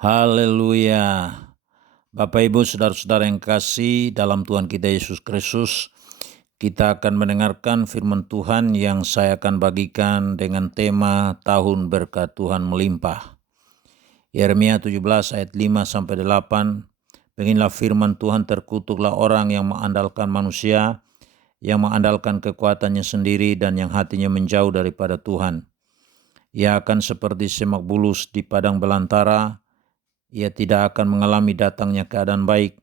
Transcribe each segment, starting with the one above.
Haleluya. Bapak Ibu saudara-saudara yang kasih dalam Tuhan kita Yesus Kristus, kita akan mendengarkan firman Tuhan yang saya akan bagikan dengan tema Tahun Berkat Tuhan Melimpah. Yeremia 17 ayat 5-8. Beginilah firman Tuhan, terkutuklah orang yang mengandalkan manusia, yang mengandalkan kekuatannya sendiri dan yang hatinya menjauh daripada Tuhan. Ia akan seperti semak bulus di padang belantara. Ia tidak akan mengalami datangnya keadaan baik.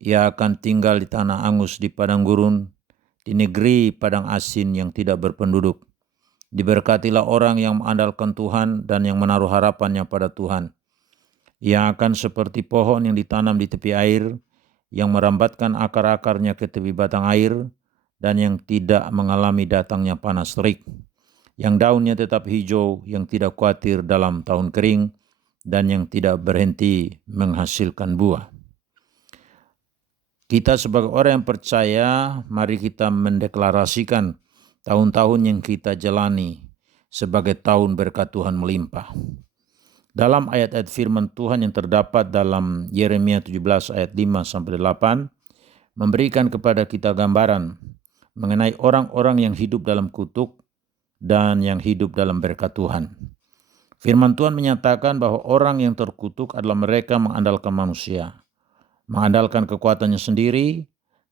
Ia akan tinggal di tanah angus di padang gurun, di negeri padang asin yang tidak berpenduduk. Diberkatilah orang yang mengandalkan Tuhan dan yang menaruh harapannya pada Tuhan. Ia akan seperti pohon yang ditanam di tepi air, yang merambatkan akar-akarnya ke tepi batang air, dan yang tidak mengalami datangnya panas terik. Yang daunnya tetap hijau, yang tidak khawatir dalam tahun kering, dan yang tidak berhenti menghasilkan buah. Kita sebagai orang yang percaya, mari kita mendeklarasikan tahun-tahun yang kita jalani sebagai tahun berkat Tuhan melimpah. Dalam ayat-ayat firman Tuhan yang terdapat dalam Yeremia 17 ayat 5-8, memberikan kepada kita gambaran mengenai orang-orang yang hidup dalam kutuk dan yang hidup dalam berkat Tuhan. Firman Tuhan menyatakan bahwa orang yang terkutuk adalah mereka mengandalkan manusia, mengandalkan kekuatannya sendiri,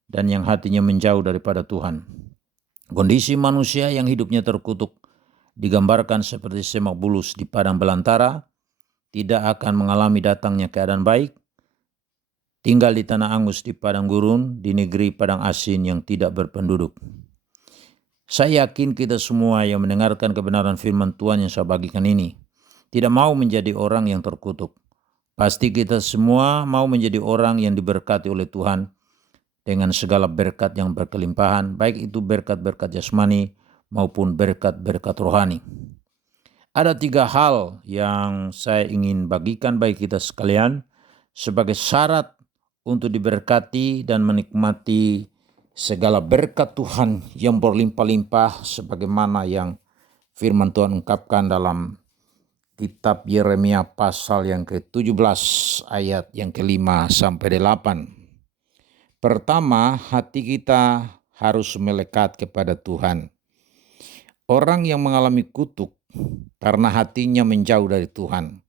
dan yang hatinya menjauh daripada Tuhan. Kondisi manusia yang hidupnya terkutuk digambarkan seperti semak bulus di padang belantara, tidak akan mengalami datangnya keadaan baik, tinggal di tanah angus di padang gurun, di negeri padang asin yang tidak berpenduduk. Saya yakin kita semua yang mendengarkan kebenaran firman Tuhan yang saya bagikan ini tidak mau menjadi orang yang terkutuk. Pasti kita semua mau menjadi orang yang diberkati oleh Tuhan dengan segala berkat yang berkelimpahan, baik itu berkat-berkat jasmani maupun berkat-berkat rohani. Ada 3 hal yang saya ingin bagikan bagi kita sekalian sebagai syarat untuk diberkati dan menikmati segala berkat Tuhan yang berlimpah-limpah sebagaimana yang firman Tuhan ungkapkan dalam kitab Yeremia pasal yang ke-17 ayat yang ke-5-8. Pertama, hati kita harus melekat kepada Tuhan. Orang yang mengalami kutuk karena hatinya menjauh dari Tuhan.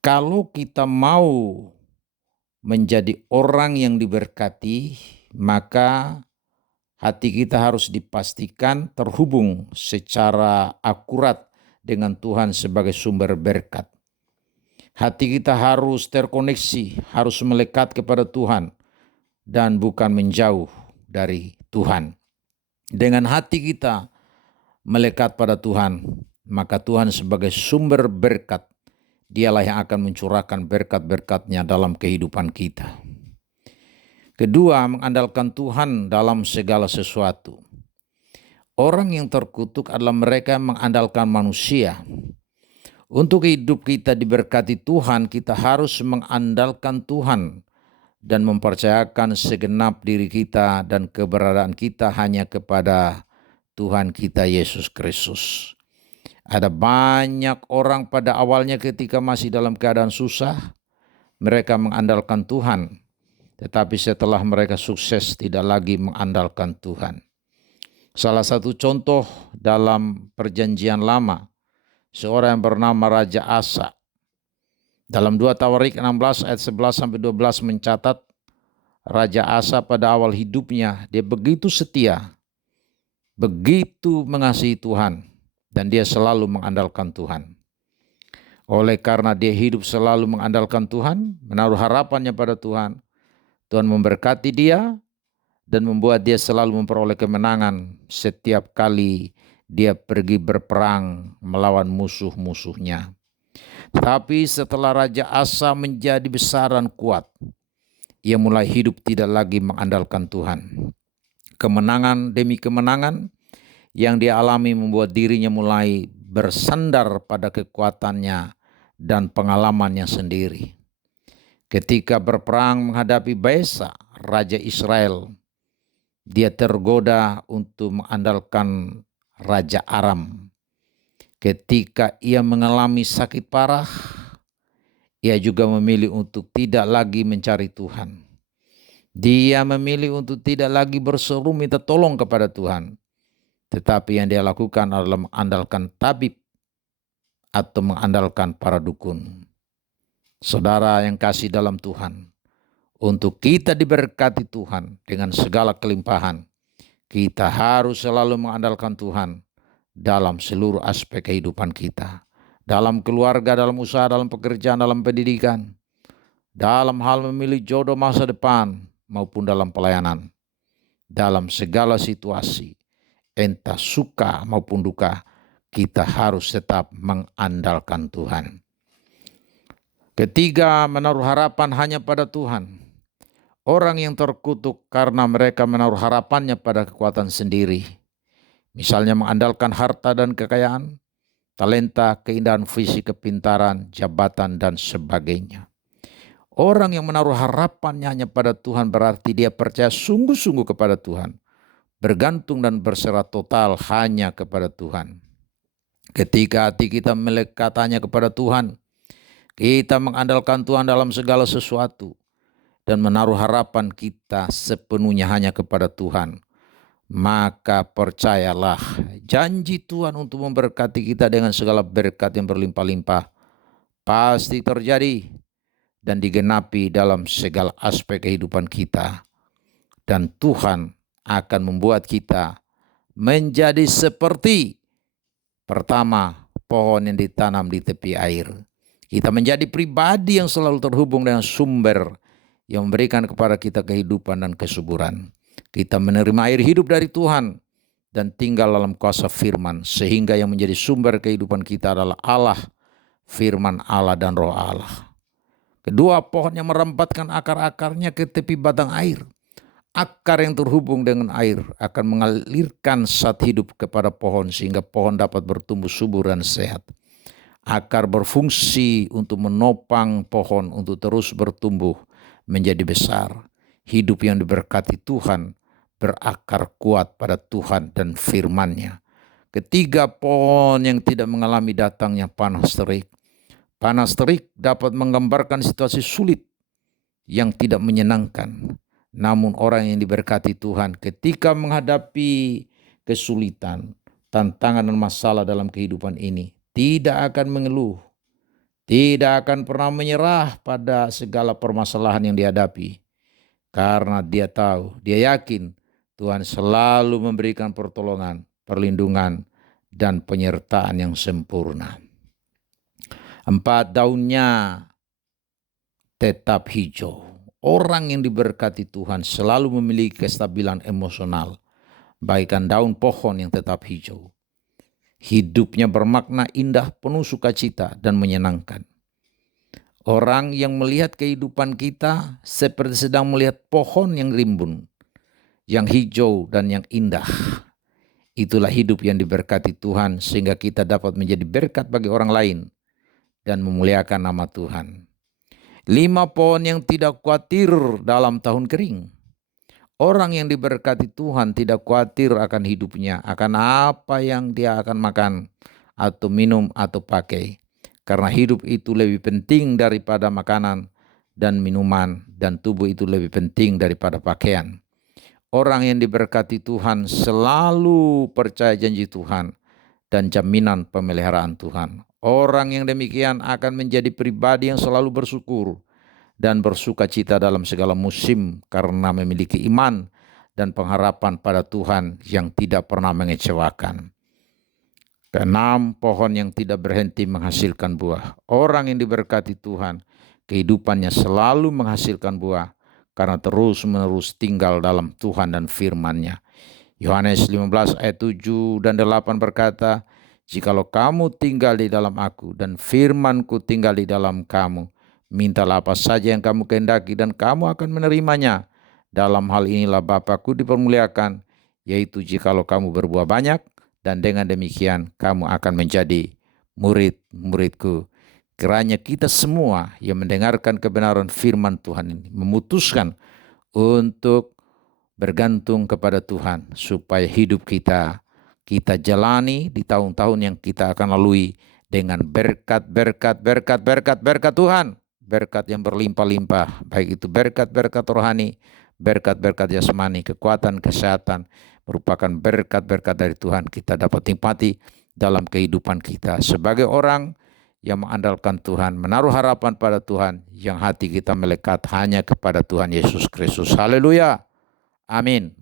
Kalau kita mau menjadi orang yang diberkati, maka hati kita harus dipastikan terhubung secara akurat dengan Tuhan sebagai sumber berkat. Hati kita harus terkoneksi, harus melekat kepada Tuhan dan bukan menjauh dari Tuhan. Dengan hati kita melekat pada Tuhan, maka Tuhan sebagai sumber berkat, dialah yang akan mencurahkan berkat-berkatnya dalam kehidupan kita. Kedua, mengandalkan Tuhan dalam segala sesuatu. Orang yang terkutuk adalah mereka yang mengandalkan manusia. Untuk hidup kita diberkati Tuhan, kita harus mengandalkan Tuhan dan mempercayakan segenap diri kita dan keberadaan kita hanya kepada Tuhan kita Yesus Kristus. Ada banyak orang pada awalnya ketika masih dalam keadaan susah, mereka mengandalkan Tuhan. Tetapi setelah mereka sukses tidak lagi mengandalkan Tuhan. Salah satu contoh dalam perjanjian lama, seorang yang bernama Raja Asa. Dalam 2 Tawarik 16 ayat 11-12 mencatat, Raja Asa pada awal hidupnya, dia begitu setia, begitu mengasihi Tuhan, dan dia selalu mengandalkan Tuhan. Oleh karena dia hidup selalu mengandalkan Tuhan, menaruh harapannya pada Tuhan, Tuhan memberkati dia dan membuat dia selalu memperoleh kemenangan setiap kali dia pergi berperang melawan musuh-musuhnya. Tapi setelah Raja Asa menjadi besar dan kuat, ia mulai hidup tidak lagi mengandalkan Tuhan. Kemenangan demi kemenangan yang dia alami membuat dirinya mulai bersandar pada kekuatannya dan pengalamannya sendiri. Ketika berperang menghadapi Baesa, Raja Israel, dia tergoda untuk mengandalkan Raja Aram. Ketika ia mengalami sakit parah, Ia juga memilih untuk tidak lagi mencari Tuhan. Dia memilih untuk tidak lagi berseru minta tolong kepada Tuhan. Tetapi yang dia lakukan adalah mengandalkan tabib atau mengandalkan para dukun. Saudara yang kasih dalam Tuhan, untuk kita diberkati Tuhan dengan segala kelimpahan, kita harus selalu mengandalkan Tuhan dalam seluruh aspek kehidupan kita. Dalam keluarga, dalam usaha, dalam pekerjaan, dalam pendidikan, dalam hal memilih jodoh masa depan, maupun dalam pelayanan. Dalam segala situasi, entah suka maupun duka, kita harus tetap mengandalkan Tuhan. Ketiga, menaruh harapan hanya pada Tuhan. Orang yang terkutuk karena mereka menaruh harapannya pada kekuatan sendiri. Misalnya mengandalkan harta dan kekayaan, talenta, keindahan fisik, kepintaran, jabatan, dan sebagainya. Orang yang menaruh harapannya hanya pada Tuhan berarti dia percaya sungguh-sungguh kepada Tuhan. Bergantung dan berserah total hanya kepada Tuhan. Ketika hati kita melekatnya kepada Tuhan, kita mengandalkan Tuhan dalam segala sesuatu dan menaruh harapan kita sepenuhnya hanya kepada Tuhan, maka percayalah janji Tuhan untuk memberkati kita dengan segala berkat yang berlimpah-limpah pasti terjadi dan digenapi dalam segala aspek kehidupan kita. Dan Tuhan akan membuat kita menjadi seperti, pertama, pohon yang ditanam di tepi air. Kita menjadi pribadi yang selalu terhubung dengan sumber yang memberikan kepada kita kehidupan dan kesuburan. Kita menerima air hidup dari Tuhan dan tinggal dalam kuasa firman, sehingga yang menjadi sumber kehidupan kita adalah Allah, firman Allah dan roh Allah. Kedua, pohon yang merempatkan akar-akarnya ke tepi batang air. Akar yang terhubung dengan air akan mengalirkan zat hidup kepada pohon sehingga pohon dapat bertumbuh subur dan sehat. Akar berfungsi untuk menopang pohon untuk terus bertumbuh menjadi besar. Hidup yang diberkati Tuhan berakar kuat pada Tuhan dan firman-Nya. Ketiga, pohon yang tidak mengalami datangnya panas terik. Panas terik dapat menggambarkan situasi sulit yang tidak menyenangkan. Namun orang yang diberkati Tuhan ketika menghadapi kesulitan, tantangan dan masalah dalam kehidupan ini tidak akan mengeluh, tidak akan pernah menyerah pada segala permasalahan yang dihadapi. Karena dia tahu, dia yakin Tuhan selalu memberikan pertolongan, perlindungan, dan penyertaan yang sempurna. 4, daunnya tetap hijau. Orang yang diberkati Tuhan selalu memiliki kestabilan emosional, bagaikan daun pohon yang tetap hijau. Hidupnya bermakna indah, penuh sukacita dan menyenangkan. Orang yang melihat kehidupan kita seperti sedang melihat pohon yang rimbun, yang hijau dan yang indah. Itulah hidup yang diberkati Tuhan sehingga kita dapat menjadi berkat bagi orang lain dan memuliakan nama Tuhan. 5, pohon yang tidak khawatir dalam tahun kering. Orang yang diberkati Tuhan tidak khawatir akan hidupnya, akan apa yang dia akan makan atau minum atau pakai. Karena hidup itu lebih penting daripada makanan dan minuman, dan tubuh itu lebih penting daripada pakaian. Orang yang diberkati Tuhan selalu percaya janji Tuhan dan jaminan pemeliharaan Tuhan. Orang yang demikian akan menjadi pribadi yang selalu bersyukur dan bersukacita dalam segala musim karena memiliki iman dan pengharapan pada Tuhan yang tidak pernah mengecewakan. 6, pohon yang tidak berhenti menghasilkan buah. Orang yang diberkati Tuhan, kehidupannya selalu menghasilkan buah karena terus-menerus tinggal dalam Tuhan dan firman-Nya. Yohanes 15 ayat 7 dan 8 berkata, "Jikalau kamu tinggal di dalam aku dan firman-Ku tinggal di dalam kamu, mintalah apa saja yang kamu kehendaki dan kamu akan menerimanya. Dalam hal inilah Bapa-Ku dipermuliakan, yaitu jikalau kamu berbuah banyak, dan dengan demikian kamu akan menjadi murid-murid-Ku." Kiranya kita semua yang mendengarkan kebenaran firman Tuhan ini memutuskan untuk bergantung kepada Tuhan supaya hidup kita jalani di tahun-tahun yang kita akan lalui dengan berkat Tuhan berkat yang berlimpah-limpah, baik itu berkat-berkat rohani, berkat-berkat jasmani, kekuatan, kesehatan, merupakan berkat-berkat dari Tuhan kita dapat nikmati dalam kehidupan kita sebagai orang yang mengandalkan Tuhan, menaruh harapan pada Tuhan, yang hati kita melekat hanya kepada Tuhan Yesus Kristus. Haleluya. Amin.